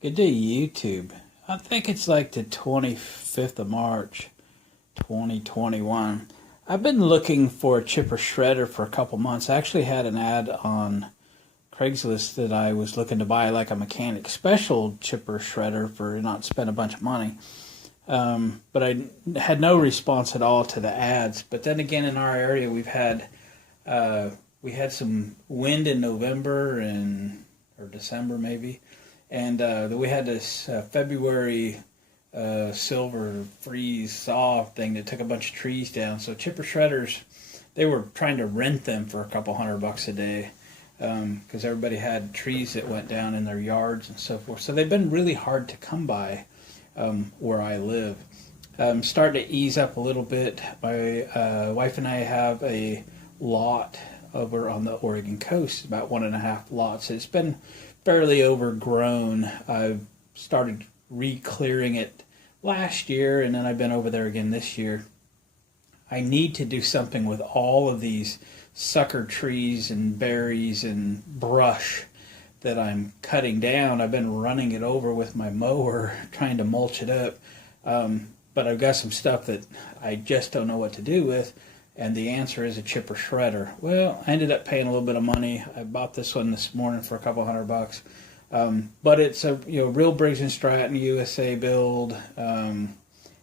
Good day, YouTube. I think it's like the 25th of March, 2021. I've been looking for a chipper shredder for a couple months. I actually had an ad on Craigslist that I was looking to buy like a mechanic special chipper shredder for not spend a bunch of money. But I had no response at all to the ads. But then again, in our area, we had some wind in November or December maybe. And we had this February silver freeze thaw thing that took a bunch of trees down. So chipper shredders, they were trying to rent them for a couple $100 a day because everybody had trees that went down in their yards and so forth. So they've been really hard to come by where I live. Starting to ease up a little bit. My wife and I have a lot over on the Oregon coast, about 1.5 lots. It's been fairly overgrown. I've started re-clearing it last year, and then I've been over there again this year. I need to do something with all of these sucker trees and berries and brush that I'm cutting down. I've been running it over with my mower, trying to mulch it up, but I've got some stuff that I just don't know what to do with. And the answer is a chipper shredder. Well, I ended up paying a little bit of money. I bought this one this morning for a couple $100. But it's a real Briggs and Stratton USA build.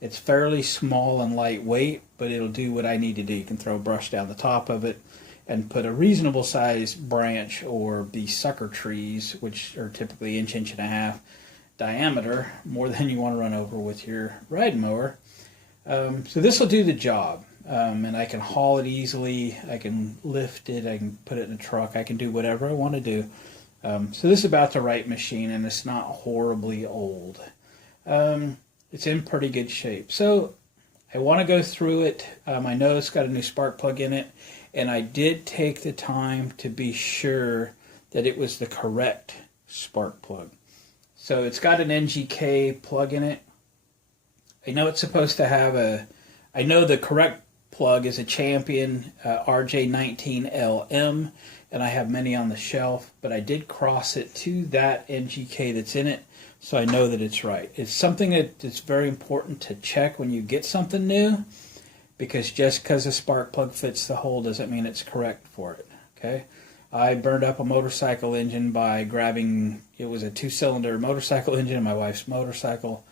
It's fairly small and lightweight, but it'll do what I need to do. You can throw brush down the top of it and put a reasonable size branch or the sucker trees, which are typically inch and a half diameter, more than you want to run over with your ride mower. So this will do the job. And I can haul it easily, I can lift it, I can put it in a truck, I can do whatever I want to do. So this is about the right machine, and it's not horribly old. It's in pretty good shape. So I want to go through it. I know it's got a new spark plug in it, and I did take the time to be sure that it was the correct spark plug. So it's got an NGK plug in it. I know it's supposed to have I know the correct plug is a Champion RJ19LM, and I have many on the shelf, but I did cross it to that NGK that's in it, so I know that it's right. It's something that's very important to check when you get something new, because just because a spark plug fits the hole doesn't mean it's correct for it. Okay, I burned up a motorcycle engine by grabbing, it was a 2-cylinder motorcycle engine in my wife's motorcycle.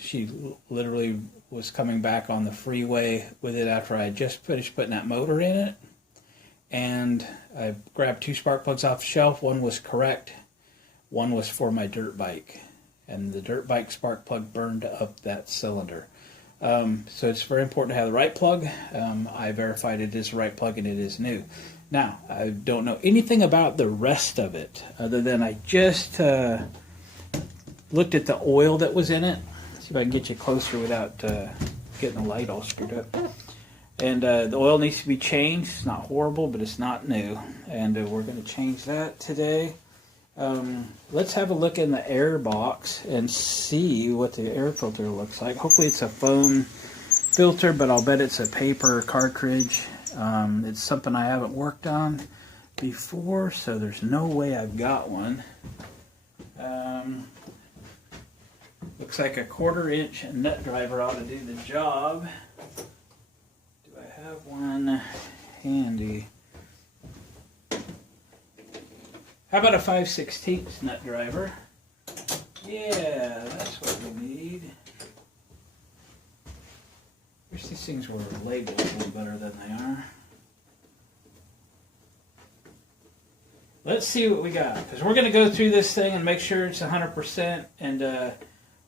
She literally was coming back on the freeway with it after I had just finished putting that motor in it. And I grabbed 2 spark plugs off the shelf. One was correct. One was for my dirt bike. And the dirt bike spark plug burned up that cylinder. So it's very important to have the right plug. I verified it is the right plug and it is new. Now, I don't know anything about the rest of it other than I just looked at the oil that was in it. See if I can get you closer without getting the light all screwed up. And the oil needs to be changed. It's not horrible, but it's not new. And we're going to change that today. Let's have a look in the air box and see what the air filter looks like. Hopefully it's a foam filter, but I'll bet it's a paper cartridge. It's something I haven't worked on before, so there's no way I've got one. Looks like a 1/4-inch nut driver ought to do the job. Do I have one handy? How about a 5/16 nut driver? Yeah, that's what we need. Wish these things were labeled a little better than they are. Let's see what we got, because we're going to go through this thing and make sure it's 100%, and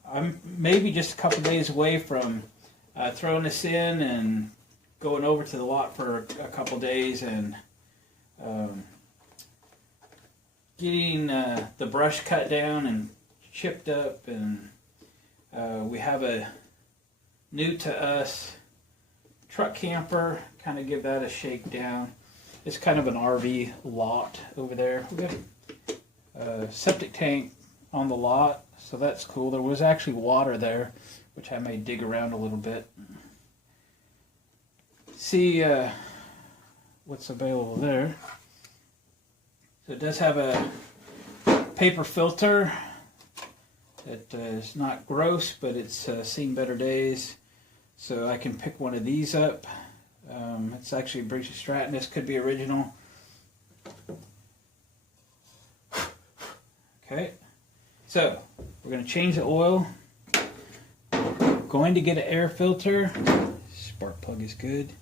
I'm maybe just a couple days away from throwing this in and going over to the lot for a couple days and getting the brush cut down and chipped up. And we have a new to us truck camper, kind of give that a shake down. It's kind of an RV lot over there. We got a septic tank on the lot, so that's cool. There was actually water there, which I may dig around a little bit. See what's available there. So it does have a paper filter that is not gross, but it's seen better days. So I can pick one of these up. It's actually Briggs Stratton. This could be original. Okay, so we're going to change the oil. We're going to get an air filter. Spark plug is good.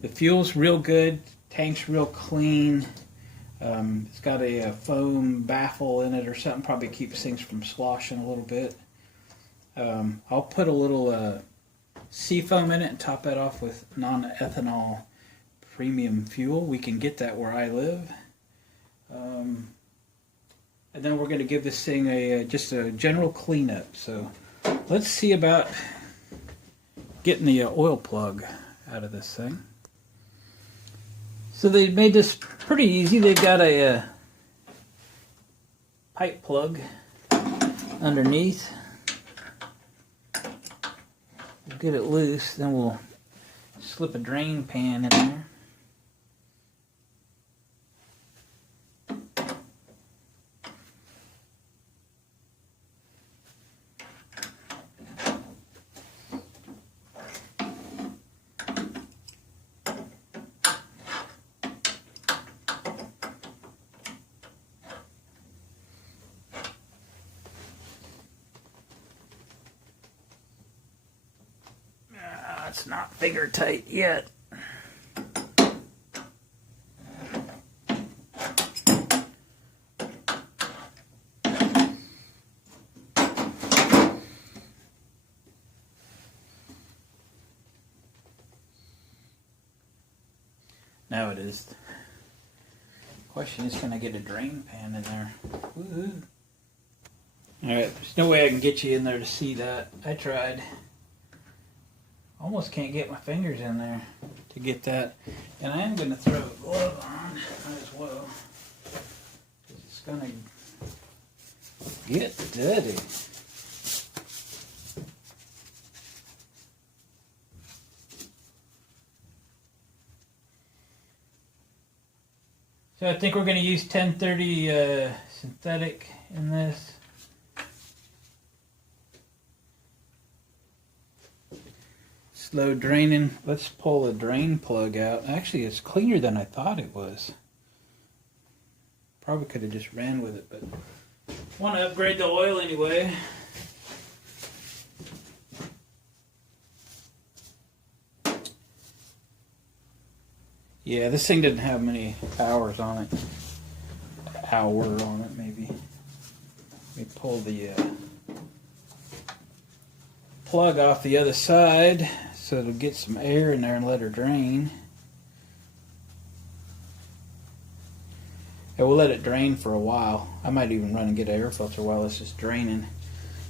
The fuel's real good. Tank's real clean. It's got a foam baffle in it or something. Probably keeps things from sloshing a little bit. I'll put a little sea foam in it and top that off with non-ethanol premium fuel. We can get that where I live. And then we're going to give this thing just a general cleanup. So let's see about getting the oil plug out of this thing. So they made this pretty easy. They've got a pipe plug underneath. We'll get it loose, then we'll slip a drain pan in there. It's not finger tight yet. Now it is. Question is, can I get a drain pan in there? Woohoo! Alright, there's no way I can get you in there to see that. I tried. Almost can't get my fingers in there to get that. And I am going to throw a glove on as well. It's going to get dirty. So I think we're going to use 1030 synthetic in this. Slow draining. Let's pull the drain plug out. Actually, it's cleaner than I thought it was. Probably could have just ran with it, but want to upgrade the oil anyway. Yeah, this thing didn't have many hours on it. Hour on it, maybe. Let me pull the plug off the other side so it'll get some air in there and let her drain. And we'll let it drain for a while. I might even run and get an air filter while it's just draining.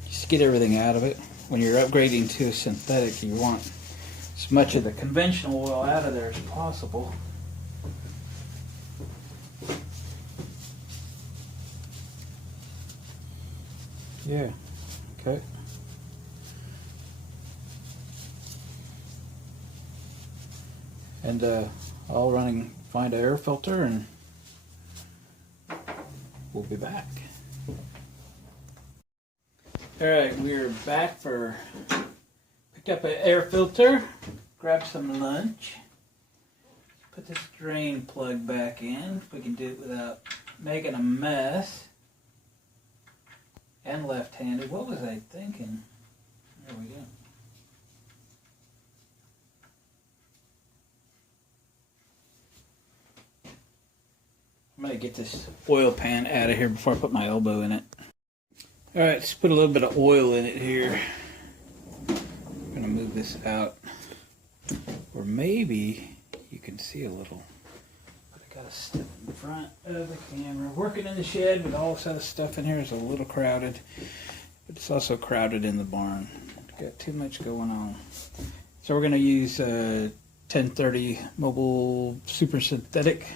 Just get everything out of it. When you're upgrading to a synthetic, you want as much of the conventional oil out of there as possible. Yeah, okay. And I'll run and find an air filter and we'll be back. Alright, we're back for, picked up an air filter, grabbed some lunch, put this drain plug back in, if we can do it without making a mess. And left-handed, what was I thinking? There we go. I'm going to get this oil pan out of here before I put my elbow in it. Alright, let's put a little bit of oil in it here. I'm going to move this out. Or maybe you can see a little. But I got to step in front of the camera. Working in the shed with all this other stuff in here is a little crowded. But it's also crowded in the barn. Got too much going on. So we're going to use 1030 Mobile Super Synthetic.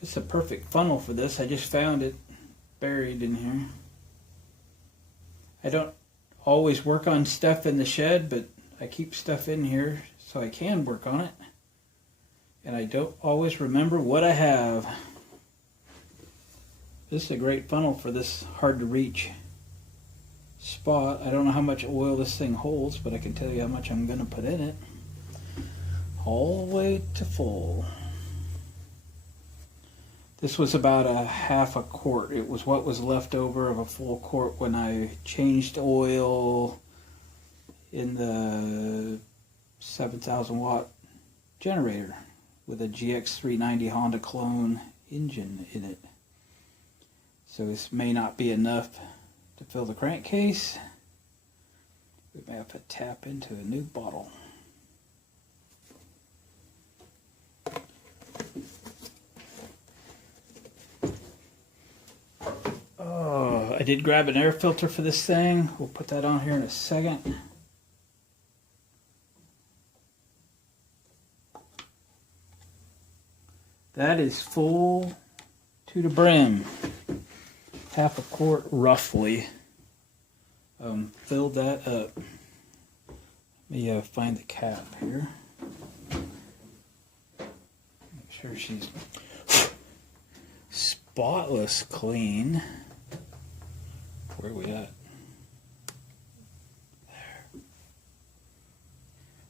It's a perfect funnel for this. I just found it buried in here. I don't always work on stuff in the shed, but I keep stuff in here so I can work on it. And I don't always remember what I have. This is a great funnel for this hard to reach spot. I don't know how much oil this thing holds, but I can tell you how much I'm going to put in it. All the way to full. This was about a half a quart. It was what was left over of a full quart when I changed oil in the 7,000 watt generator with a GX390 Honda clone engine in it. So this may not be enough to fill the crankcase. We may have to tap into a new bottle. Oh, I did grab an air filter for this thing. We'll put that on here in a second. That is full to the brim. Half a quart roughly. Filled that up. Let me find the cap here. Make sure she's spotless clean. Where are we at? There.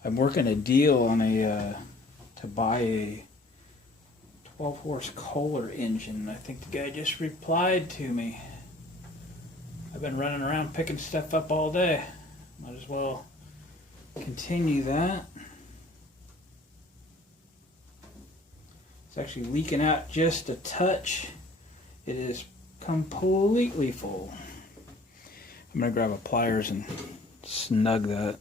I'm working a deal on a to buy a 12-horse Kohler engine. I think the guy just replied to me. I've been running around picking stuff up all day. Might as well continue that. It's actually leaking out just a touch. It is completely full. I'm going to grab a pliers and snug that.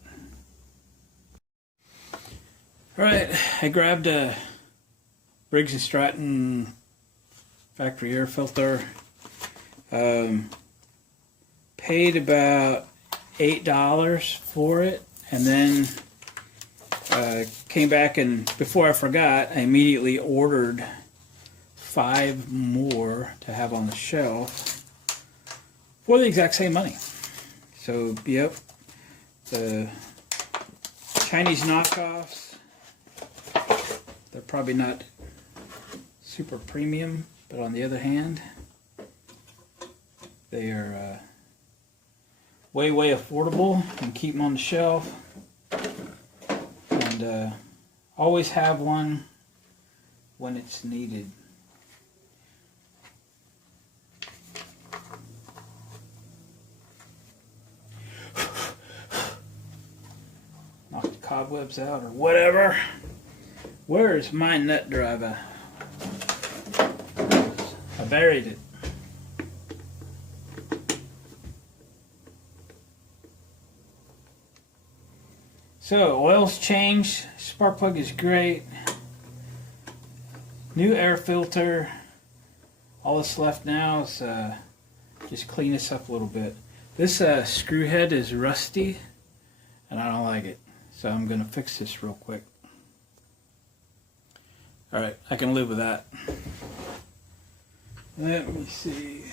Alright, I grabbed a Briggs & Stratton factory air filter. Paid about $8 for it, and then came back, and before I forgot, I immediately ordered 5 more to have on the shelf for the exact same money. So, yep, the Chinese knockoffs, they're probably not super premium, but on the other hand, they are way affordable and keep them on the shelf, and always have one when it's needed. Knock the cobwebs out or whatever. Where's my nut driver? I buried it. So, oil's changed. Spark plug is great. New air filter. All that's left now is just clean this up a little bit. This screw head is rusty, and I don't like it. So I'm going to fix this real quick. Alright, I can live with that. Let me see.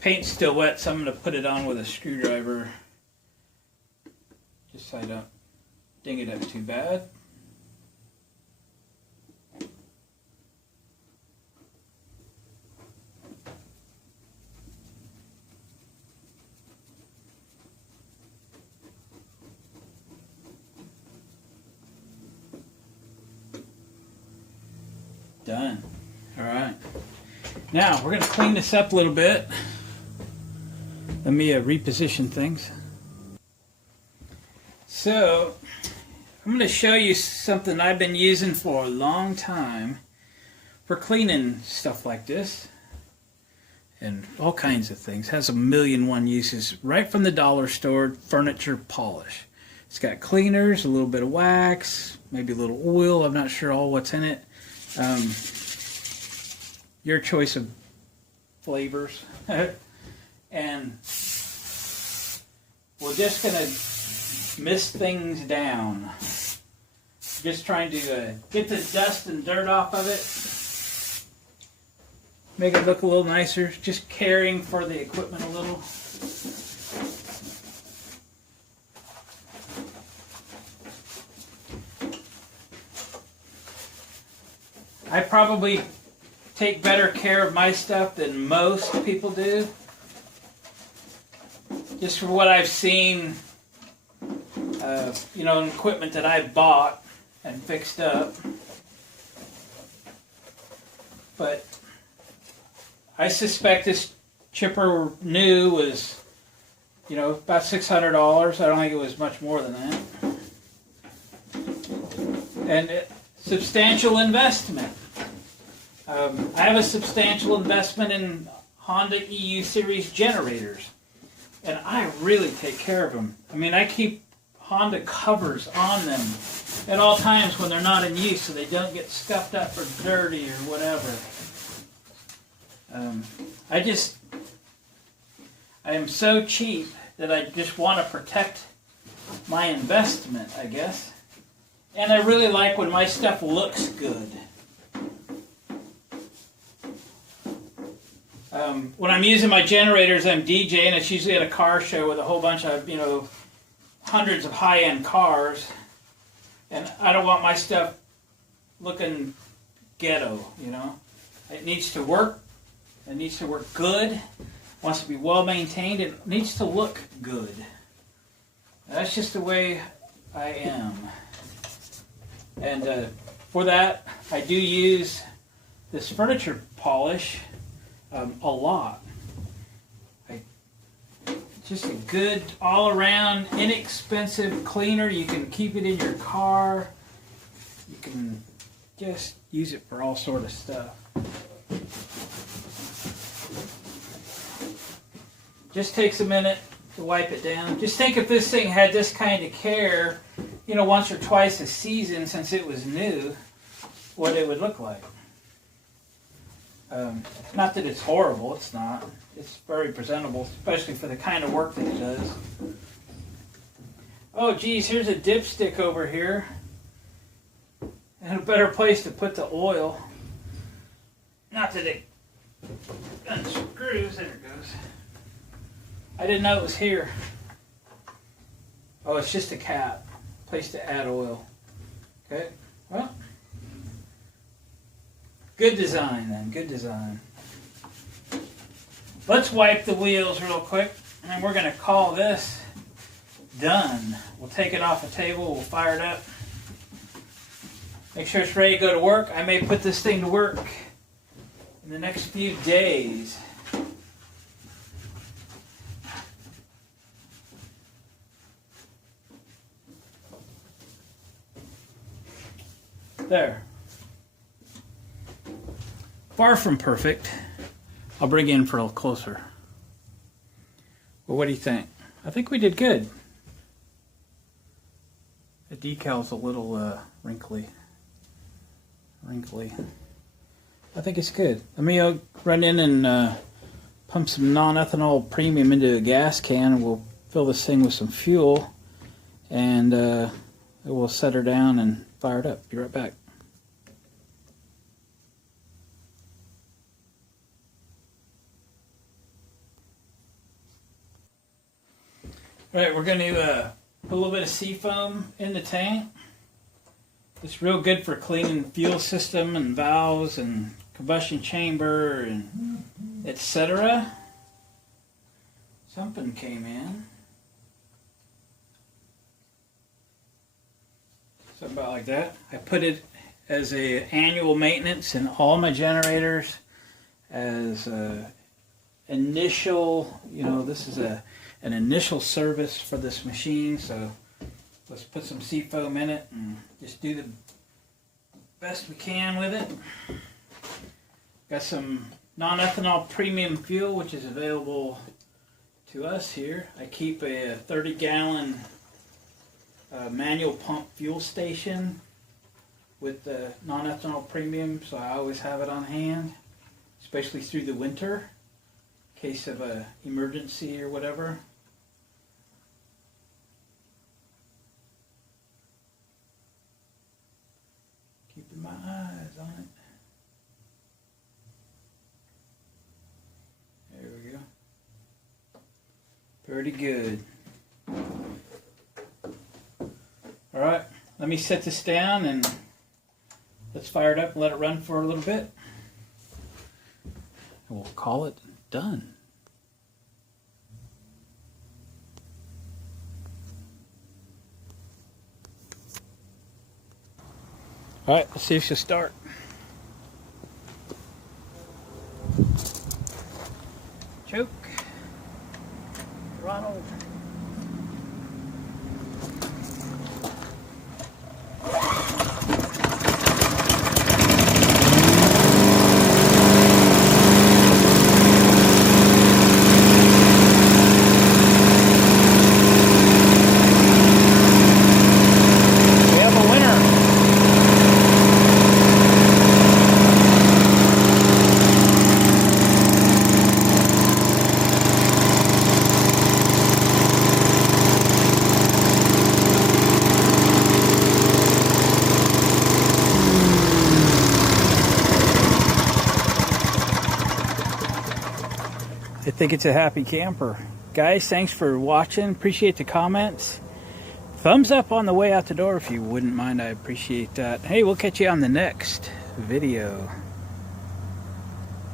Paint's still wet, so I'm going to put it on with a screwdriver. Just so I don't ding it up too bad. Done. Alright. Now, we're going to clean this up a little bit. Let me reposition things. So, I'm going to show you something I've been using for a long time for cleaning stuff like this and all kinds of things. It has 1,000,001 uses right from the dollar store. Furniture polish. It's got cleaners, a little bit of wax, maybe a little oil. I'm not sure all what's in it. Your choice of flavors. And we're just going to mist things down. Just trying to get the dust and dirt off of it. Make it look a little nicer. Just caring for the equipment a little. I probably take better care of my stuff than most people do. Just from what I've seen, you know, equipment that I bought and fixed up. But I suspect this chipper new was, you know, about $600. I don't think it was much more than that. And substantial investment. I have a substantial investment in Honda EU series generators, and I really take care of them. I mean, I keep Honda covers on them at all times when they're not in use, so they don't get scuffed up or dirty or whatever. I am so cheap that I just want to protect my investment, I guess. And I really like when my stuff looks good. When I'm using my generators, I'm DJing. It's usually at a car show with a whole bunch of, you know, hundreds of high-end cars. And I don't want my stuff looking ghetto, you know. It needs to work. It needs to work good. It wants to be well maintained. It needs to look good. That's just the way I am. And for that, I do use this furniture polish a lot. Just a good, all-around, inexpensive cleaner. You can keep it in your car. You can just use it for all sort of stuff. Just takes a minute to wipe it down. Just think if this thing had this kind of care, you know, once or twice a season since it was new, what it would look like. Not that it's horrible, it's not. It's very presentable, especially for the kind of work that it does. Oh geez, here's a dipstick over here. And a better place to put the oil. Not that it unscrews, there it goes. I didn't know it was here. Oh, it's just a cap. Place to add oil. Okay, well. Good design then, good design. Let's wipe the wheels real quick, and then we're going to call this done. We'll take it off the table, we'll fire it up. Make sure it's ready to go to work. I may put this thing to work in the next few days. There. Far from perfect. I'll bring you in for a little closer. Well, what do you think? I think we did good. The decal's a little wrinkly. I think it's good. Let me run in and pump some non-ethanol premium into a gas can, and we'll fill this thing with some fuel, and we'll set her down and fire it up. Be right back. All right, we're going to put a little bit of seafoam in the tank. It's real good for cleaning the fuel system and valves and combustion chamber and etc. Something came in. Something about like that. I put it as a annual maintenance in all my generators as initial, you know, this is an initial service for this machine, so let's put some seafoam in it and just do the best we can with it. Got some non-ethanol premium fuel, which is available to us here. I keep a 30-gallon manual pump fuel station with the non-ethanol premium, so I always have it on hand, especially through the winter, in case of an emergency or whatever. Keeping my eyes on it. There we go. Pretty good. All right, let me set this down and let's fire it up and let it run for a little bit. And we'll call it done. All right, let's see if she'll start. Choke. Ronald. I think it's a happy camper. Guys, thanks for watching. Appreciate the comments. Thumbs up on the way out the door if you wouldn't mind. I appreciate that. Hey, we'll catch you on the next video.